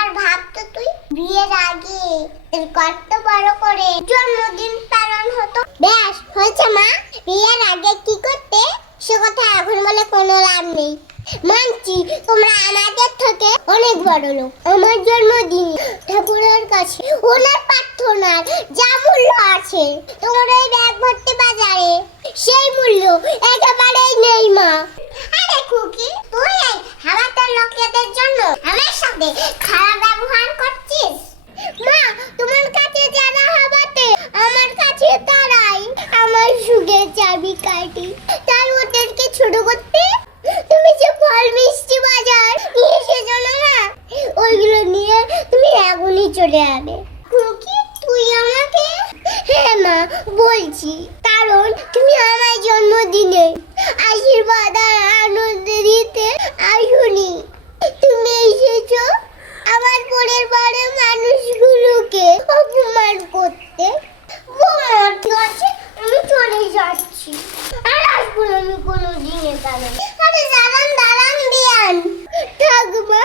আর ভাবতো তুই বিয়ের আগে কত বড় করে জন্মদিন পালন হতো। ব্যাস হয়েছে মা, বিয়ের আগে কি করতে সে কথা এখন বলে কোনো লাভ নেই। মানছি তোমরা আমাদের থেকে অনেক বড় লোক। আমার জন্মদিন ঠাকুরের কাছে ওনার প্রার্থনার যা মূল্য আছে তোমার ওই ব্যাগ ভর্তি বাজারে সেই মূল্য একেবারেই নেই মা। আরে খুকি, তুই এই হাওয়াতের লোকেদের জন্য আমার সাথে খারাপ ব্যবহার করছিস। মা, তোমার কাছে যারা হাওয়াতে আমার কাছে তারাই আমার সুখের চাবিকাঠি। তাই ওদেরকে ছোট করতে তুমি যে ফল মিষ্টি বাজার নিয়ে এসেছো না, ওইগুলো নিয়ে তুমি এখনই চলে যাবে। খুকি, তুই আমাকে? হ্যাঁ মা, বলছি, কারণ তুমি আমার জন্মদিনে আশীর্বাদ আর আনন্দ দিতে আসোনি। তুমি এসেছো আমার পরিবারের মানুষগুলোকে অপমান করতে। ঠিক আছে, আমি চলে যাচ্ছি, আর আসবো আমি কোনো দিনের কারণে। আরে দাঁড়ান দাঁড়ান বিয়ান, থাক মা।